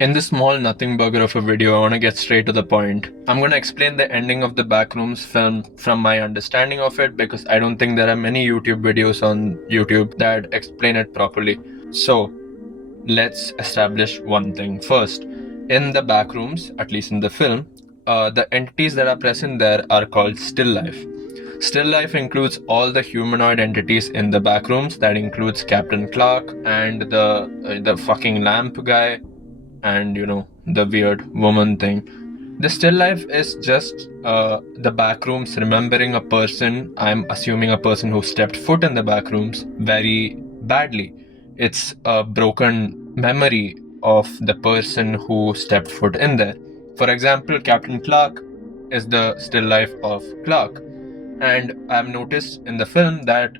In this small nothing burger of a video, I want to get straight to the point. I'm going to explain the ending of the Backrooms film from my understanding of it, because I don't think there are many YouTube videos on YouTube that explain it properly. So, let's establish one thing first. In the Backrooms, at least in the film, the entities that are present there are called still life. Still life includes all the humanoid entities in the Backrooms. That includes Captain Clark and the fucking lamp guy, and the weird woman thing. The still life is just the Backrooms remembering a person. I'm assuming a person who stepped foot in the Backrooms very badly. It's a broken memory of the person who stepped foot in there. For example, Captain Clark is the still life of Clark. And I've noticed in the film that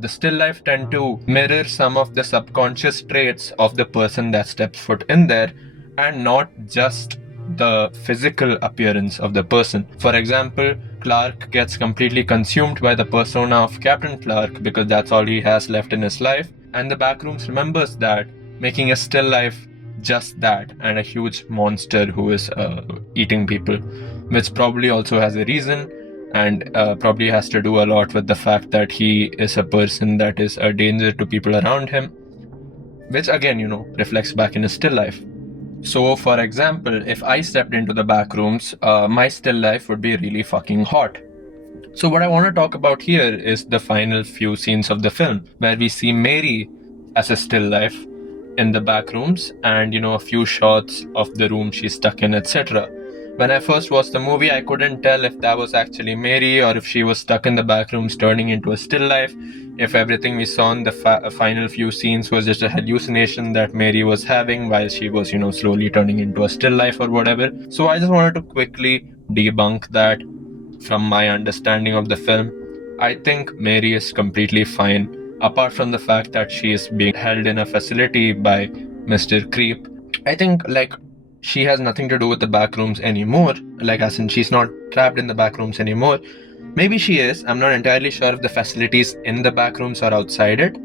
the still life tend to mirror some of the subconscious traits of the person that steps foot in there, and not just the physical appearance of the person. For example, Clark gets completely consumed by the persona of Captain Clark because that's all he has left in his life, and the Backrooms remembers that, making a still life just that, and a huge monster who is eating people, which probably also has a reason, and probably has to do a lot with the fact that he is a person that is a danger to people around him, which again, reflects back in his still life. So, for example, if I stepped into the Backrooms, my still life would be really fucking hot. So what I want to talk about here is the final few scenes of the film, where we see Mary as a still life in the Backrooms, and a few shots of the room she's stuck in, etc. When I first watched the movie, I couldn't tell if that was actually Mary or if she was stuck in the Backrooms turning into a still life, if everything we saw in the final few scenes was just a hallucination that Mary was having while she was, slowly turning into a still life or whatever. So I just wanted to quickly debunk that from my understanding of the film. I think Mary is completely fine, apart from the fact that she is being held in a facility by Mr. Creep. I think, she has nothing to do with the Backrooms anymore, as in she's not trapped in the Backrooms anymore. Maybe she is, I'm not entirely sure if the facilities in the Backrooms are outside it,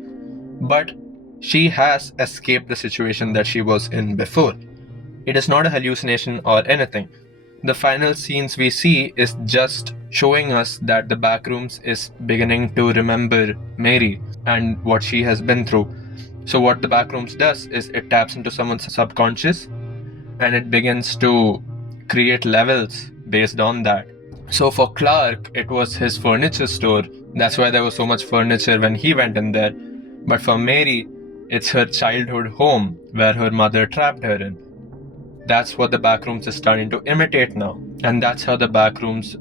but she has escaped the situation that she was in before. It is not a hallucination or anything. The final scenes we see is just showing us that the Backrooms is beginning to remember Mary and what she has been through. So what the Backrooms does is it taps into someone's subconscious, and it begins to create levels based on that. So for Clark, it was his furniture store. That's why there was so much furniture when he went in there. But for Mary, it's her childhood home where her mother trapped her in. That's what the Backrooms is starting to imitate now. And that's how the Backrooms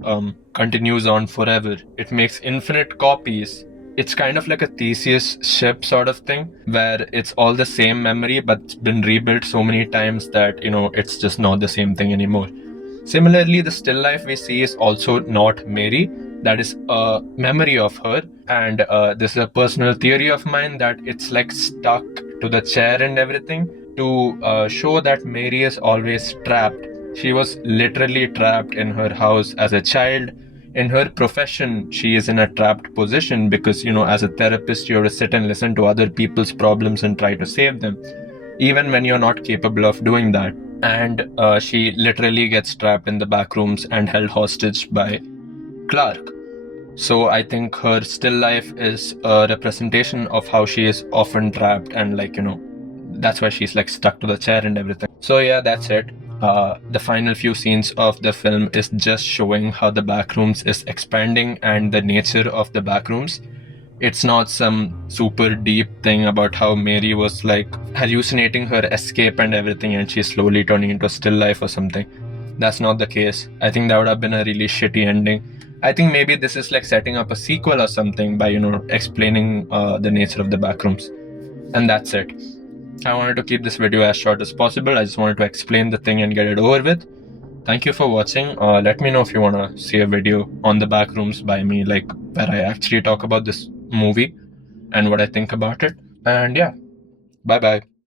continues on forever. It makes infinite copies. It's kind of like a Theseus ship sort of thing, where it's all the same memory but it's been rebuilt so many times that, it's just not the same thing anymore. Similarly, the still life we see is also not Mary. That is a memory of her. And this is a personal theory of mine that it's stuck to the chair and everything to show that Mary is always trapped. She was literally trapped in her house as a child. In her profession, she is in a trapped position because, as a therapist, you have to sit and listen to other people's problems and try to save them, even when you're not capable of doing that. And she literally gets trapped in the Backrooms and held hostage by Clark. So I think her still life is a representation of how she is often trapped, and that's why she's stuck to the chair and everything. So yeah, that's it. The final few scenes of the film is just showing how the Backrooms is expanding and the nature of the Backrooms. It's not some super deep thing about how Mary was hallucinating her escape and everything and she's slowly turning into a still life or something. That's not the case. I think that would have been a really shitty ending. I think maybe this is setting up a sequel or something by, explaining the nature of the Backrooms. And that's it. I wanted to keep this video as short as possible. I just wanted to explain the thing and get it over with. Thank you for watching. Let me know if you want to see a video on the Backrooms by me, where I actually talk about this movie and what I think about it. And yeah, bye bye.